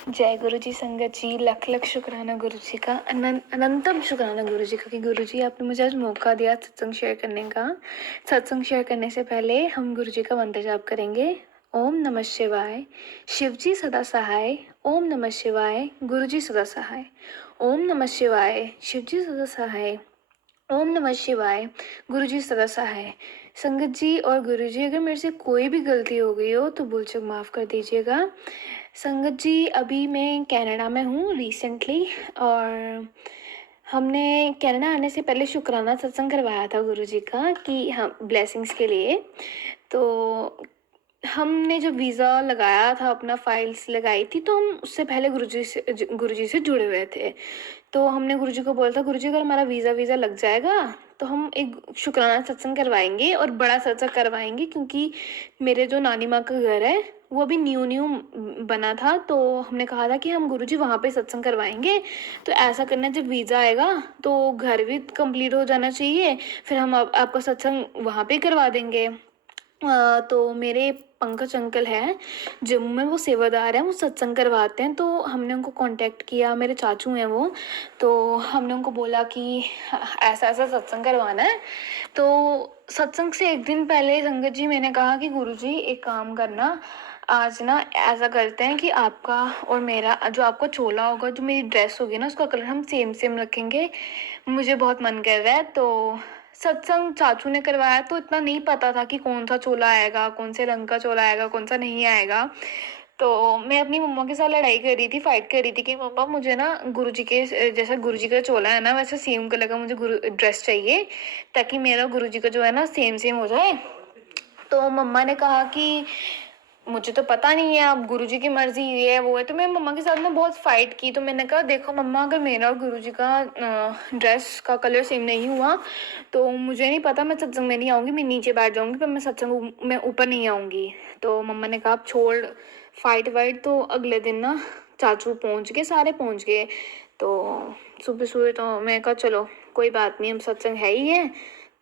जय गुरु जी संगत जी, लख लख शुक्राना गुरु जी का, अनंतम शुक्राना गुरु जी का कि गुरु जी आपने मुझे आज मौका दिया सत्संग शेयर करने का। सत्संग शेयर करने से पहले हम गुरु जी का मंत्र जाप करेंगे। ओम नमः शिवाय, शिव जी सदा सहाय। ओम नमः शिवाय, गुरु जी सदा सहाय। ओम नमः शिवाय, शिव जी सदा सहाय। ओम नमः शिवाय, गुरु जी सदा सहाय। संगत जी और गुरु जी, अगर मेरे से कोई भी गलती हो गई हो तो भूल चूक माफ़ कर दीजिएगा। संगत जी, अभी मैं कनाडा में हूँ रिसेंटली, और हमने कनाडा आने से पहले शुक्राना सत्संग करवाया था गुरु जी का कि हाँ, ब्लेसिंग्स के लिए। तो हमने जो वीज़ा लगाया था, अपना फाइल्स लगाई थी, तो हम उससे पहले गुरु जी से जुड़े हुए थे। तो हमने गुरु जी को बोला था, गुरु जी अगर हमारा वीज़ा लग जाएगा तो हम एक शुक्राना सत्संग करवाएंगे और बड़ा सत्संग करवाएंगे, क्योंकि मेरे जो नानी माँ का घर है वो अभी न्यू न्यू बना था। तो हमने कहा था कि हम गुरु जी वहाँ पे सत्संग करवाएंगे। तो ऐसा करना, जब वीज़ा आएगा तो घर भी कंप्लीट हो जाना चाहिए, फिर हम आपका सत्संग वहाँ पे करवा देंगे। तो मेरे पंकज अंकल हैं जम्मू में, वो सेवादार हैं, वो सत्संग करवाते हैं। तो हमने उनको कांटेक्ट किया, मेरे चाचू हैं वो। तो हमने उनको बोला कि ऐसा ऐसा सत्संग करवाना है। तो सत्संग से एक दिन पहले संगत जी मैंने कहा कि गुरुजी एक काम करना, आज ना ऐसा करते हैं कि आपका और मेरा जो आपका चोला होगा, जो मेरी ड्रेस होगी ना, उसका कलर हम सेम सेम रखेंगे। मुझे बहुत मन कर रहा है। तो सत्संग चाचू ने करवाया तो इतना नहीं पता था कि कौन सा चोला आएगा, कौन से रंग का चोला आएगा, कौन सा नहीं आएगा। तो मैं अपनी मम्मा के साथ लड़ाई कर रही थी, फाइट कर रही थी कि मम्मा मुझे ना गुरुजी के जैसा गुरुजी का चोला है ना, वैसे सेम कलर का मुझे गुरु ड्रेस चाहिए, ताकि मेरा गुरुजी का जो है ना सेम सेम हो जाए। तो मम्मा ने कहा कि मुझे तो पता नहीं है, अब गुरुजी की मर्जी ये है वो है। तो मैं मम्मा के साथ ना बहुत फाइट की। तो मैंने कहा देखो मम्मा, अगर मेरा और गुरुजी का ड्रेस का कलर सेम नहीं हुआ तो मुझे नहीं पता, मैं सत्संग में नहीं आऊँगी, मैं नीचे बैठ जाऊँगी, पर मैं सत्संग में ऊपर नहीं आऊँगी। तो मम्मा ने कहा अब छोड़ फाइट वाइट। तो अगले दिन ना चाचू पहुँच गए, सारे पहुँच गए। तो सुबह सुबह तो मैं कहा चलो कोई बात नहीं, हम सत्संग है ही है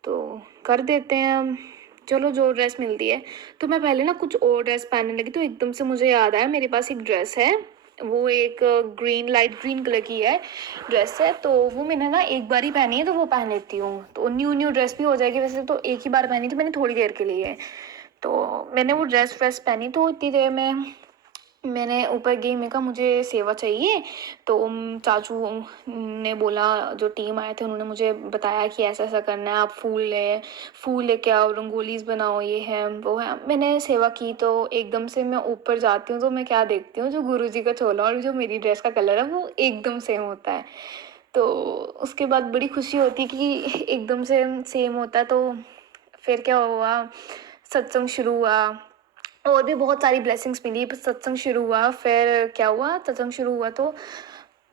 तो कर देते हैं हम, चलो जो ड्रेस मिलती है। तो मैं पहले ना कुछ और ड्रेस पहनने लगी, तो एकदम से मुझे याद आया मेरे पास एक ड्रेस है, वो एक ग्रीन लाइट ग्रीन कलर की है ड्रेस है। तो वो मैंने ना एक बार ही पहनी है, तो वो पहन लेती हूँ, तो न्यू न्यू ड्रेस भी हो जाएगी। वैसे तो एक ही बार पहनी थी मैंने, थोड़ी देर के लिए। तो मैंने वो ड्रेस पहनी, तो इतनी देर में मैंने ऊपर गई, मैं कहा मुझे सेवा चाहिए। तो चाचू ने बोला, जो टीम आए थे उन्होंने मुझे बताया कि ऐसा ऐसा करना है, आप फूल लेके आओ, रंगोलीज बनाओ, ये है वो है। मैंने सेवा की। तो एकदम से मैं ऊपर जाती हूँ तो मैं क्या देखती हूँ, जो गुरुजी का चोला और जो मेरी ड्रेस का कलर है वो एकदम सेम होता है। तो उसके बाद बड़ी खुशी होती है कि एकदम से सेम होता है। तो फिर क्या हुआ, सत्संग शुरू हुआ, और भी बहुत सारी ब्लेसिंग्स मिली। सत्संग शुरू हुआ, फिर क्या हुआ, सत्संग शुरू हुआ तो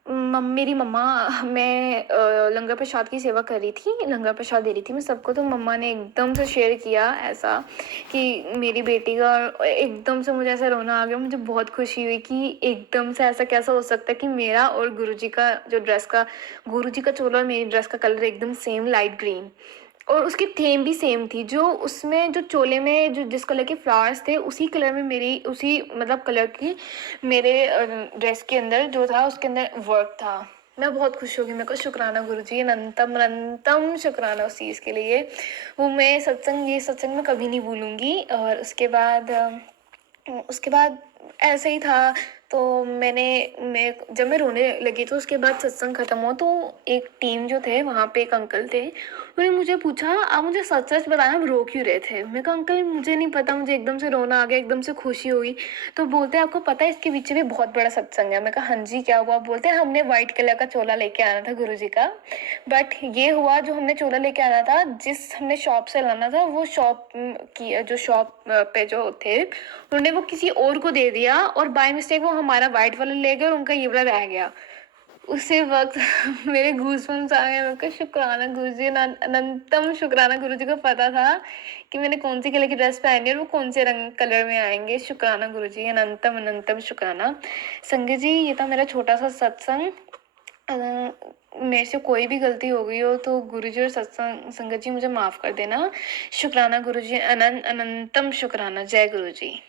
मेरी मम्मा, मैं लंगर प्रसाद की सेवा कर रही थी, लंगर प्रसाद दे रही थी मैं सबको। तो मम्मा ने एकदम से शेयर किया ऐसा कि मेरी बेटी का, एकदम से मुझे ऐसा रोना आ गया। मुझे बहुत खुशी हुई कि एकदम से ऐसा कैसा हो सकता है कि मेरा और गुरुजी का जो ड्रेस का, गुरुजी का चोला और मेरी ड्रेस का कलर एकदम सेम लाइट ग्रीन, और उसकी थीम भी सेम थी। जो उसमें जो चोले में जो जिस कलर के फ्लावर्स थे, उसी कलर में मेरी, उसी मतलब कलर की मेरे ड्रेस के अंदर जो था, उसके अंदर वर्क था। मैं बहुत खुश हो गई। मेरे को शुक्राना गुरुजी, अनंतम अनंतम शुक्राना उस चीज़ के लिए। वो मैं ये सत्संग मैं कभी नहीं भूलूंगी। और उसके बाद ऐसे ही था। तो जब मैं रोने लगी, तो उसके बाद सत्संग ख़त्म हुआ तो एक टीम जो थे वहाँ पे, एक अंकल थे, उन्होंने मुझे पूछा आप मुझे सच सच बताना, आप रो क्यों रहे थे। मैं कहा अंकल मुझे नहीं पता, मुझे एकदम से रोना आ गया, एकदम से खुशी हुई। तो बोलते हैं आपको पता है इसके पीछे भी बहुत बड़ा सत्संग है। मैं कहा हाँ जी क्या हुआ। बोलते हैं हमने वाइट कलर का चोला लेके आना था गुरुजी का, बट ये हुआ, जो हमने चोला लेके आना था, जिस हमने शॉप से लाना था, वो शॉप की जो शॉप पे जो थे, उन्होंने वो किसी और को दे दिया, और बाय मिस्टेक वो हमारा वाइट वाला ले गए और उनका ये वाला रह गया। उसी वक्त मेरे गूज़बम्स आ गए। मेरे को शुक्राना गुरुजी, अनंतम शुक्राना गुरुजी को पता था कि मैंने कौन सी कलर की ड्रेस पहनी है और वो कौन से रंग कलर में आएंगे। शुक्राना गुरुजी, अनंतम अनंतम शुक्राना। संगत जी, ये था मेरा छोटा सा सत्संग। मेरे से कोई भी गलती हो गई हो तो गुरुजी और सत्संग संगत जी मुझे माफ़ कर देना। शुक्राना गुरुजी, अनंतम शुक्राना। जय गुरुजी।